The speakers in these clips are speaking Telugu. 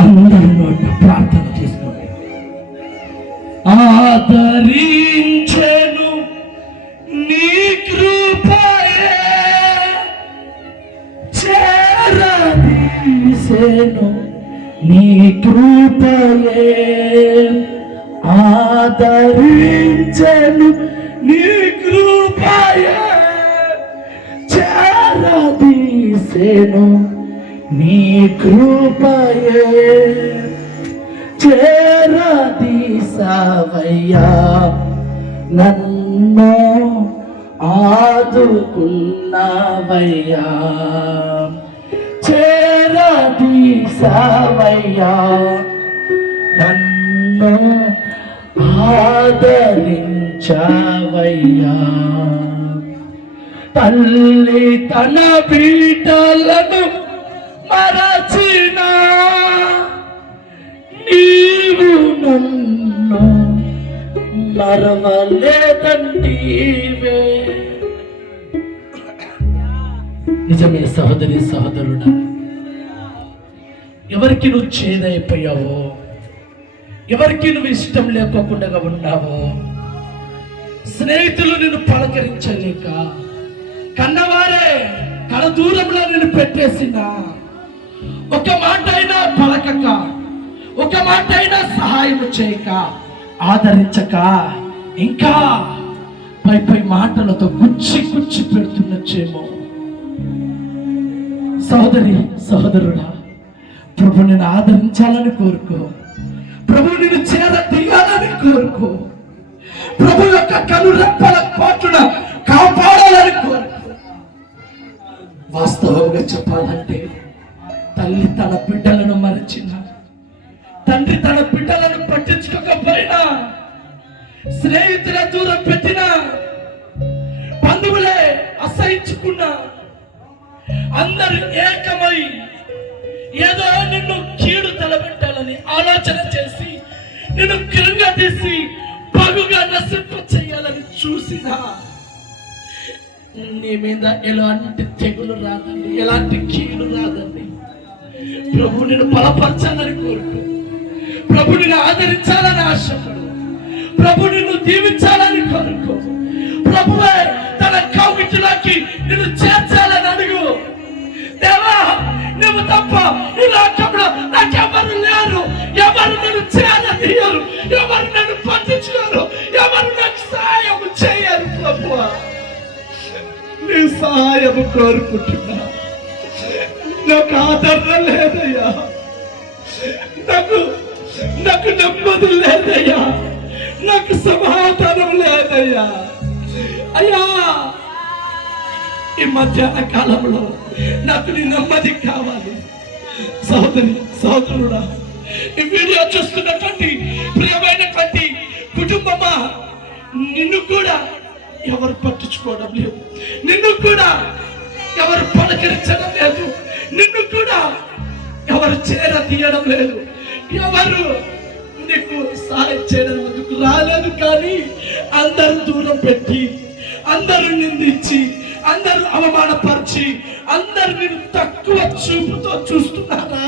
అందరూ ప్రార్థన చేసుకోండి. ఆదరించెను నీ కృపయే, చేరదీసెను నీ కృపయే, ఆదరించెను నీ కృపయే, చేరదీసెను నీ కృపయే, చేరదీసావయ్యా నన్ను ఆదుకున్నావయ్యా, చేరదీసావయ్యా నన్ను ఆదరించావయ్యా. తల్లి తన బిడ్డలను మరచిన నీవు నన్ను మరవలేదంటివే. నిజమే సహోదరి సహోదరుడా, ఎవరికి నువ్వు చేదైపోయావో, ఎవరికి నువ్వు ఇష్టం లేకోకుండా ఉన్నావో, స్నేహితులు నిన్ను పలకరించలేక, కన్నవారే కడ దూరంలో నిన్ను పెట్టేసిన, ఒక మాట అయినా పలకక, ఒక మాట అయినా సహాయం చేయక, ఆదరించక, ఇంకా పై పై మాటలతో గుచ్చి గుచ్చి పెడుతున్నచ్చేమో. సహోదరి సహోదరుడా, ప్రభు నిన్ను ఆదరించాలని కోరుకో, ప్రభు నిన్ను చేరదీయాలని కోరుకో, ప్రభు యొక్క కనురెప్పల పాటున కాపాడాలని కోరుకో. వాస్తవంగా చెప్పాలంటే తల్లి తన బిడ్డలను మరచిన, తండ్రి తన బిడ్డలను పట్టించుకోకపోయినా, స్నేహితుల దూరం పెట్టిన, బంధువులే అసహించుకున్నా, అందరూ ఏకమై ఏదో నిన్ను కీడు తలబెట్టాలని ఆలోచన చేసి, నిన్ను కృంగదీసి పగుగా నశింప చేయాలని చూసినా, నీ మీద ఎలాంటి తెగులు రాదండి, ఎలాంటి కీడు రాదండి. ప్రభు నిన్ను బలపరచాలని కోరుకో, ప్రభు నిన్ను ఆదరించాలని ఆశపడు, ప్రభు నిన్ను దీవించాలని కోరుకో, ప్రభువే తన కౌగిటిలోకి నిన్ను చేర్చాలని అడుగు. దేవా, నువ్వు తప్ప ఈ లోకంలో నాకెవరు లేరు, ఎవరు నన్ను చేరదీయరు, ఎవరు నన్ను పట్టించుకోరు, ఎవరు నాకు సహాయం చేయరు. ప్రభువా, నీ సహాయం కోరుకుంటున్నా. నాకు ఆదరణ లేదయ్యా, నాకు నెమ్మది లేదయ్యా, నాకు సమాధానం లేదయ్యా. అయ్యా, ఈ మధ్యాహ్న కాలంలో నాకు నీ నెమ్మది కావాలి. సహోదరి సహోదరుడా, ఈ వీడియో చూస్తున్నటువంటి ప్రియమైనటువంటి కుటుంబమా, నిన్ను కూడా ఎవరు పట్టించుకోవడం లేదు, నిన్ను కూడా ఎవరు పలకరించడం లేదు, నిన్ను కూడా ఎవరు చేరదీయడం లేదు, ఎవరు నీకు సహాయం చేయడం ముందుకు రాలేదు. కానీ అందరూ దూరం పెట్టి, అందరూ నిందించి, అందరూ అవమానపరిచి, అందరూ నిన్ను తక్కువ చూపుతో చూస్తున్నారా?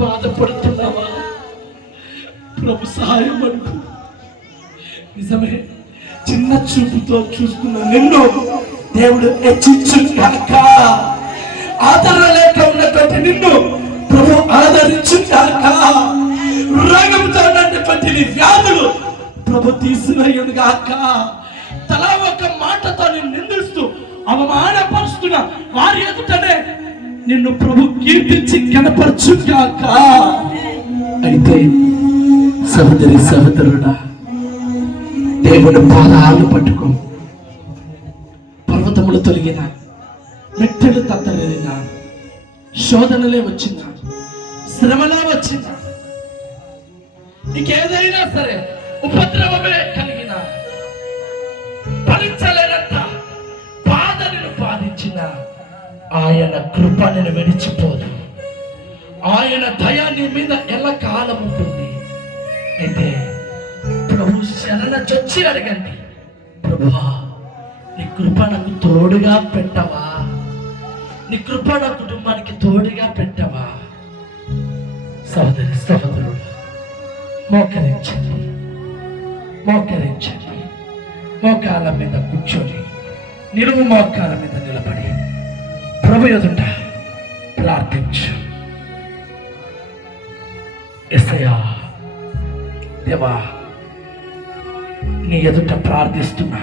బాధపడుతున్నావా? ప్రభు సహాయం అడుగు. నిజమే, చిన్న చూపుతో చూస్తున్న నిన్ను దేవుడు హెచ్చించుగాక. ఆదరణ లేక ఉన్నటువంటి నిన్ను ప్రభు ఆదరించుగాక. రోగంతో ఉన్నటువంటి నీ వ్యాధులు ప్రభు తీసివేయుగాక. తలా ఒక మాటతో నిన్ను నిందిస్తూ అవమానపరుస్తున్న వారి ఎదుటనే నిన్ను ప్రభు కీర్తించి కనపరచుగాక. అయితే సహోదరి సహోదరుడా, దేవుడు పాదాలు పట్టుకో. పర్వతములు తొలగిన, మెట్టెలు తత్తరిన, శోధనలే వచ్చిందా, శ్రమలే వచ్చిందా, నీకేదైనా సరే ఉపద్రవమే కలిగిన, భరించలేనంత బాధ నిన్ను బాధించిన, ఆయన కృప నిన్ను విడిచిపోదు. ఆయన దయ నీ మీద ఎల్లకాలం ఉంటుంది. అయితే ప్రభు శరణ చొచ్చి అడగండి, ప్రభువా, నీ కృప నాకు తోడుగా పెట్టవా, నీ కృప నా కుటుంబానికి తోడుగా పెట్టవా. సహోదరి సహోదరుడు, మోకరించండి, మోకరించండి. మోకాల మీద కూర్చొని నిలువు మోకాల మీద నిలబడి ప్రభు ఎదుట ప్రార్థించు. యేసయ్యా, దేవా, నీ ఎదుట ప్రార్థిస్తున్నా.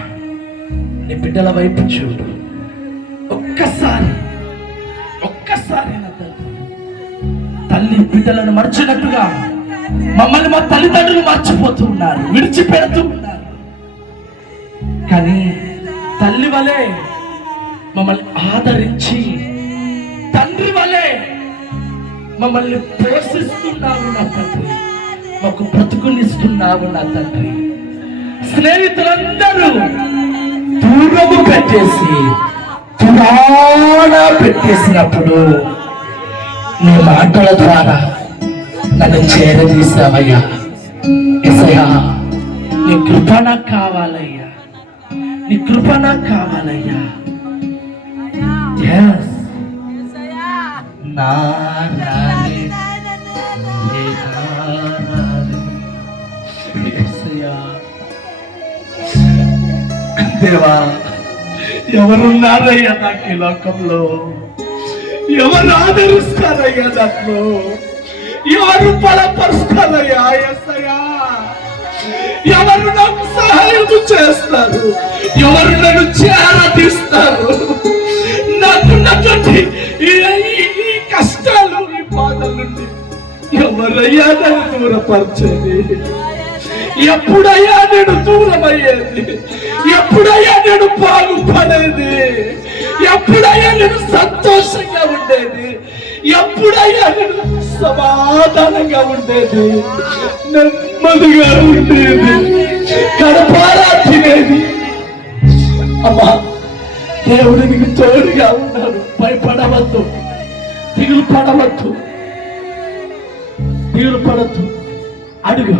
నీ బిడ్డల వైపు చూడు. ఒక్కసారి నా తల్లి బిడ్డలను మర్చినట్టుగా మమ్మల్ని మా తల్లిదండ్రులు మర్చిపోతూ ఉన్నారు, విడిచిపెడుతూ ఉన్నారు. కానీ తల్లి వలె మమ్మల్ని ఆదరించి, తండ్రి వలె మమ్మల్ని పోషిస్తున్నావు నా తండ్రి, మాకు బ్రతుకునిస్తున్నావు నా తండ్రి. స్నేహితులందరూ దూరము పెట్టేసి తురాణ పెట్టేసినప్పుడు నీ మాటల ద్వారా నన్ను చేరదీసావయ్యా. యేసయ్యా, నీ కృప నాకు కావాలయ్యా, నీ కృప నాకు కావాలయ్యా. నా దేవా, ఎవరున్నారయ్యా నాకు ఈ లోకంలో? ఎవరు ఆదరిస్తారయ్యా దాంట్లో? ఎవరు బలపరుస్తారయ్యా? యేసయ్యా, ఎవరు నాకు సహాయం చేస్తారు? ఎవరు నన్ను చేరదీస్తారు? నాకున్నటువంటి ఈ కష్టాలు, ఈ బాధల నుండి ఎవరయ్యా నన్ను దూరపరిచేది? ఎప్పుడయ్యా నేను దూరమయ్యేది? ఎప్పుడయ్యా నేను బాగుపడేది? ఎప్పుడయ్యా నేను సంతోషంగా ఉండేది? ఎప్పుడయ్యా నేను సమాధానంగా ఉండేది? నెమ్మదిగా ఉండేది, కడపారా తినేది? అమ్మా, దేవుడు నీకు తోడుగా ఉన్నాడు. భయపడవద్దు, దిగులు పడవద్దు, దిగులు పడద్దు. అడుగు.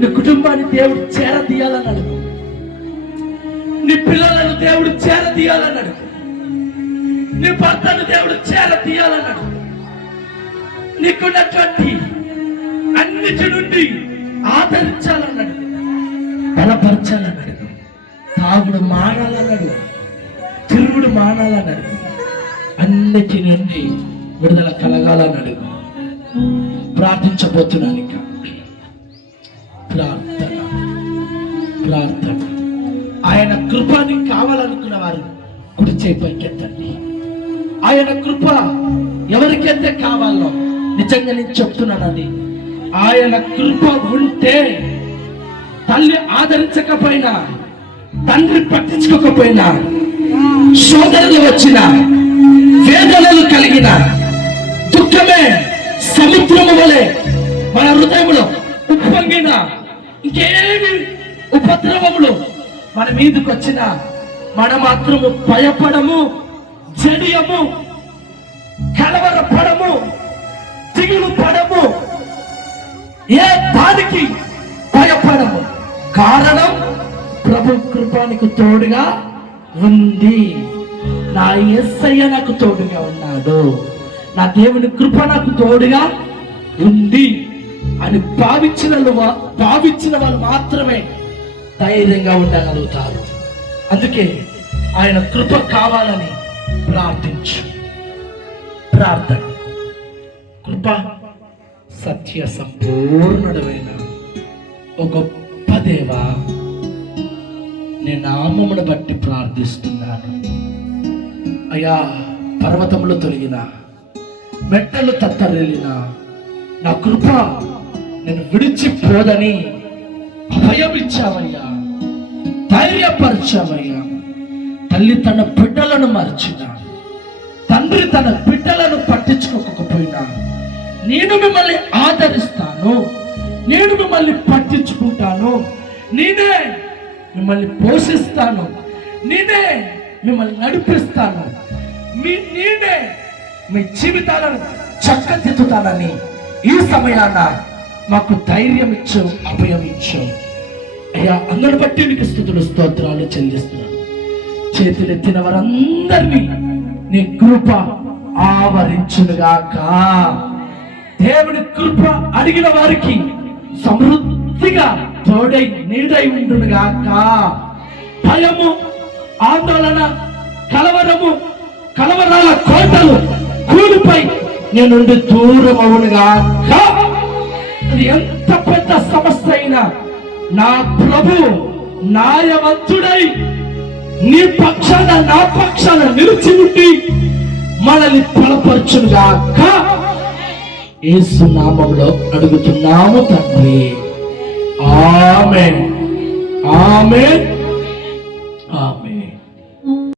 నీ కుటుంబాన్ని దేవుడు చేరదీయాలని అడుగు. నీ పిల్లలను దేవుడు చేరదీయాలని అడుగు. నీ భర్తను దేవుడు చేరదీయాలని అడుగు. నీకున్నటువంటి అన్నిటి నుండి ఆదరించాలని అడుగు, బలపరచాలని అడుగు. తాగుడు మానాలని అడుగు, తిరుగుడు మానాలని అడుగు. అన్నిటి నుండి విడుదల కలగాలని అడుగు. ప్రార్థించబోతున్నాను. ఇంకా ప్రార్థన, ప్రార్థన. ఆయన కృపని కావాలనుకున్న వారు కుడి చేయి పైకెత్తండి. ఆయన కృప ఎవరికైతే కావాలో, నిజంగా నేను చెప్తున్నానని, ఆయన కృప ఉంటే తల్లి ఆదరించకపోయినా, తండ్రి పట్టించుకోకపోయినా, సోదరులు వచ్చిన, వేదనలు కలిగిన, దుఃఖమే సముద్రము వలె మన హృదయంలో ఉప్పొంగిన, ఇంకేమి ఉపద్రవములు మన మీదకి వచ్చిన, మన మాత్రము భయపడము, జడియము, కలవరపడము, దిగులు పడము, ఏ దానికి భయపడము. కారణం, ప్రభు కృపానికి తోడుగా ఉంది. నా యేసయ్య నాకు తోడుగా ఉన్నాడు, నా దేవుని కృప నాకు తోడుగా ఉంది అని భావించిన వాళ్ళు మాత్రమే ధైర్యంగా ఉండగలుగుతారు. అందుకే ఆయన కృప కావాలని ప్రార్థించు. ప్రార్థన. కృప సత్య సంపూర్ణుడైన ఓ గొప్ప దేవా, నీ నామమును బట్టి ప్రార్థిస్తున్నాను అయ్యా. పర్వతములు తొలగిన, మెట్టలు తత్తరిల్లిన, నా కృప నేను విడిచిపోదని అభయం ఇచ్చావయ్యా, ధైర్యపరిచావయ్యా. తల్లి తన బిడ్డలను మర్చిన, తండ్రి తన బిడ్డలను పట్టించుకోకపోయినా, నేను మిమ్మల్ని ఆదరిస్తాను, నేను మిమ్మల్ని పట్టించుకుంటాను, నేనే మిమ్మల్ని పోషిస్తాను, నేనే మిమ్మల్ని నడిపిస్తాను, నేనే మీ జీవితాలను చక్కదిద్దుతానని ఈ సమయాన మాకు ధైర్యం ఇచ్చు, అభయం ఇచ్చు అయ్యా. అందరి బట్టి నీకు స్తుతులు స్తోత్రాలు చెల్లిస్తున్నాను. చేతులెత్తిన వారందరినీ నీ కృప ఆవరించునుగాక. దేవుని కృప అడిగిన వారికి సమృద్ధిగా తోడై నీడై ఉండునుగాక. భయము, ఆందోళన, కలవరాల కోటలు కూలిపై నేను దూరం అవునుగాక. అది ఎంత పెద్ద సమస్య అయినా నా ప్రభు న్యాయవంతుడై నీ పక్షాన నా పక్షాన నిలిచి ఉండి మనల్ని బలపరచునుగాక. యేసు నామములో అడుగుతున్నాము తండ్రి. ఆమేన్, ఆమేన్.